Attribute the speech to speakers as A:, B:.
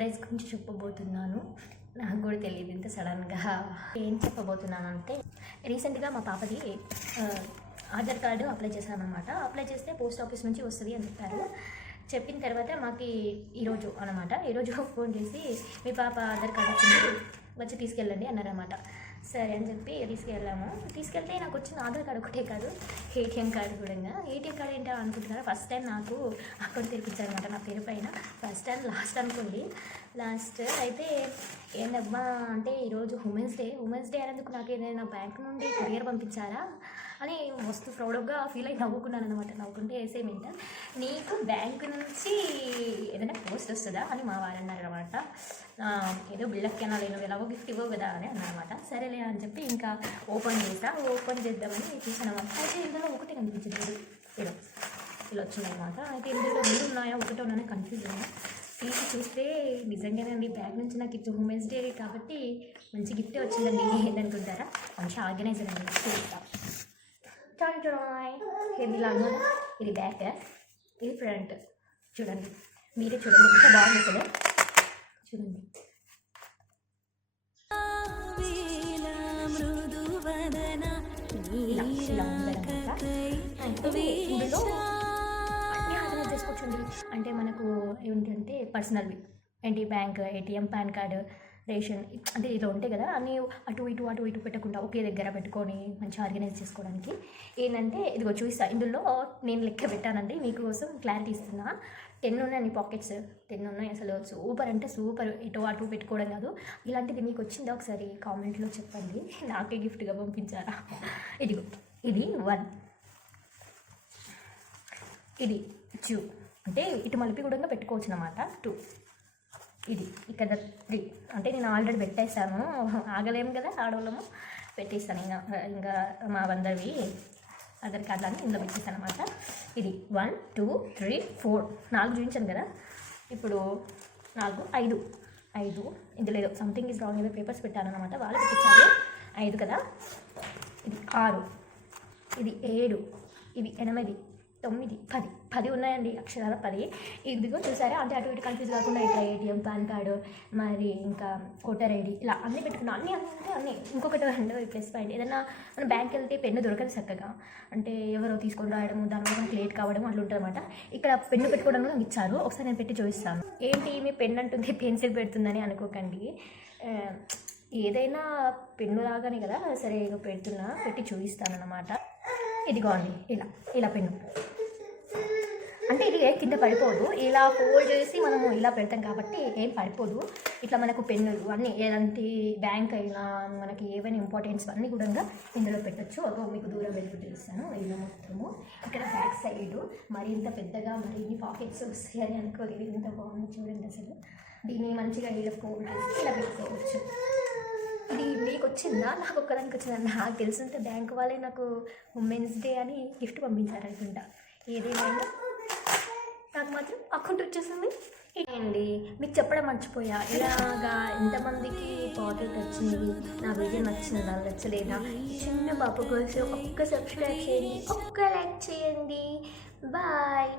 A: గురించి చెప్పబోతున్నాను నాకు కూడా తెలియదు ఇంత సడన్గా. ఏం చెప్పబోతున్నాను అంటే రీసెంట్గా మా పాపది ఆధార్ కార్డు అప్లై చేశాను అనమాట అప్లై చేస్తే పోస్ట్ ఆఫీస్ నుంచి వస్తుంది అని చెప్పారు. చెప్పిన తర్వాత మాకు ఈరోజు అనమాట ఈరోజు ఫోన్ చేసి మీ పాప ఆధార్ కార్డు వచ్చింది వచ్చి తీసుకెళ్ళండి అన్నారన్నమాట. సరే అని చెప్పి తీసుకెళ్ళాము. తీసుకెళ్తే నాకు వచ్చిన ఆధార్ కార్డు ఒకటే కాదు ఏటీఎం కార్డు కూడా. ఏటీఎం కార్డు ఏంటో అనుకుంటున్నారా? ఫస్ట్ టైం నాకు అకౌంట్ తెరిపించారనమాట నా పేరు పైన. ఫస్ట్ అండ్ లాస్ట్ అనుకోండి. లాస్ట్ అయితే ఏందమ్మా అంటే ఈరోజు ఉమెన్స్ డే ఉమెన్స్ డే అనేందుకు నాకు ఏదైనా బ్యాంక్ నుండి కొరియర్ పంపించారా? అని మస్తు ప్రౌడ్గా ఫీల్ అయి నవ్వుకున్నాను అనమాట నవ్వుకుంటే సేమ్ ఏంట నీకు బ్యాంక్ నుంచి ఏదైనా పోస్ట్ వస్తుందా? అని మా వారు అన్నారు అనమాట ఏదో బిళ్ళకి అనాలి నువ్వు ఎలాగో గిఫ్ట్ ఇవ్వవు కదా అని అన్నమాట. సరేలే అని చెప్పి ఇంకా ఓపెన్ చేసా. ఓపెన్ చేద్దామని చూసాను అనమాట అయితే ఇందులో ఒకటే కనిపించింది. ఇలా ఇలా వచ్చిందనమాట అయితే ఇందులో రెండు ఉన్నాయా? ఒకటే ఉన్నాయని కన్ఫ్యూజ్ అయ్యాను. తీసి చూస్తే నిజంగానండి బ్యాగ్ నుంచి నాకు ఇది ఉమెన్స్ డే కాబట్టి మంచి గిఫ్ట్ వచ్చిందండి. ఏంటనుకుంటారా మంచి ఆర్గనైజర్ అండి. ఇది లాగా ఇది బ్యాక్ ఇది ఫ్రంట్. చూడండి. మీరే చూడండి. ఎంత బాగుంది కదా చూడండి. ఇలా ఇలా ఉందన్నమాట. పర్సనల్వి ఏంటి bank ATM PAN card ration అంటే ఇలా ఉంటాయి కదా అన్నీ అటు ఇటు అటు ఇటు పెట్టకుండా ఒకే దగ్గర పెట్టుకొని మంచిగా ఆర్గనైజ్ చేసుకోవడానికి. ఏంటంటే ఇదిగో చూసా ఇందులో నేను లెక్క పెట్టానండి మీకోసం క్లారిటీ ఇస్తున్నా. టెన్ ఉన్నాయి పాకెట్స్ టెన్ ఉన్నాయి అసలు సూపర్ అంటే సూపర్ ఇటు అటు పెట్టుకోవడం కాదు. ఇలాంటిది మీకు వచ్చిందా ఒకసారి కామెంట్లో చెప్పండి నాకే గిఫ్ట్గా పంపించారా? ఇదిగో ఇది వన్ ఇది టూ అంటే ఇటు మలిపి కూడా పెట్టుకోవచ్చు అనమాట టూ. ఇది. ఇక్కడ త్రీ. అంటే నేను ఆల్రెడీ పెట్టేశాను. ఆగలేము కదా ఆడవాళ్ళము. పెట్టేస్తాను. ఇంకా ఇంకా మా వందవి ఆధార్ కార్డులని ఇందులో పెట్టేస్తాను అనమాట ఇది వన్ టూ త్రీ ఫోర్. నాలుగు చూపించాను కదా. ఇప్పుడు నాలుగు ఐదు. ఐదు. ఇందులో లేదు సంథింగ్ ఈజ్ రాంగ్ ఏదో పేపర్స్ పెట్టాను అనమాట వాళ్ళు పెట్టించారు. ఐదు కదా. ఇది ఆరు. ఇది ఏడు. ఇవి ఎనిమిది. తొమ్మిది పది పది ఉన్నాయండి అక్షరాల పది. ఇదిగో చూసారా? అంటే అటు ఇటు కన్ఫ్యూజ్ కాకుండా ఇట్లా ఏటీఎం పాన్ కార్డు మరి ఇంకా ఓటర్ ఐడి ఇలా అన్నీ పెట్టుకున్నాం. అన్నీ అంటే అన్నీ. ఇంకొకటి రెండు ప్లస్ పాయింట్ ఏదన్నా మనం బ్యాంక్కి వెళ్తే పెన్ను దొరకదు చక్కగా. అంటే ఎవరో తీసుకొని రావడం దానివల్ల మనకి లేట్ కావడం అట్లా ఉంటుంది అనమాట ఇక్కడ పెన్ను పెట్టుకోవడం కూడా నాకు ఇచ్చారు. ఒకసారి నేను పెట్టి చూపిస్తాను. ఏంటి మీ పెన్ అంటుంది? పెన్సిల్ పెడుతుందని అనుకోకండి. ఏదైనా పెన్ను లాగానే కదా. సరే ఇక పెడుతున్నా. పెట్టి చూపిస్తాను అనమాట ఇదిగోండి ఇలా ఇలా పెన్ను. అంటే ఇది కింద పడిపోదు. ఇలా ఫోల్డ్ చేసి మనము ఇలా పెడతాం కాబట్టి ఏం పడిపోదు. ఇట్లా మనకు పెన్నులు అన్నీ ఎలాంటి బ్యాంక్ అయినా మనకి ఏవైనా ఇంపార్టెన్స్ అన్నీ కూడా ఇందులో పెట్టచ్చు. ఒక మీకు దూరం వెళ్ళి చూపిస్తాను ఇలా మొత్తము. ఇక్కడ బ్యాక్ సైడ్ మరి ఇంత పెద్దగా మరి ఇన్ని పాకెట్స్ వస్తాయని అనుకోలేదు. ఇంత బాగుంది చూడండి అసలు. దీన్ని మంచిగా ఇలా ఫోల్డ్ చేసి ఇలా పెట్టుకోవచ్చు. ఇది మీకు వచ్చిందా? నాకు ఒక్కదానికి వచ్చిందా? నాకు తెలిసింటే బ్యాంక్ వాళ్ళే నాకు ఉమెన్స్ డే అని గిఫ్ట్ పంపించారనుకుంటా. ఏదేమైనా నాకు మాత్రం అకౌంట్ వచ్చేసింది. అండి మీకు చెప్పడం మర్చిపోయా. ఇలాగా ఎంతమందికి పాకెట్ వచ్చింది నా వీడియో నచ్చిందా? నచ్చలేదా? చిన్న బాబు కోసం ఒక్క సబ్స్క్రైబ్ చేయండి. ఒక్క లైక్ చేయండి. బాయ్.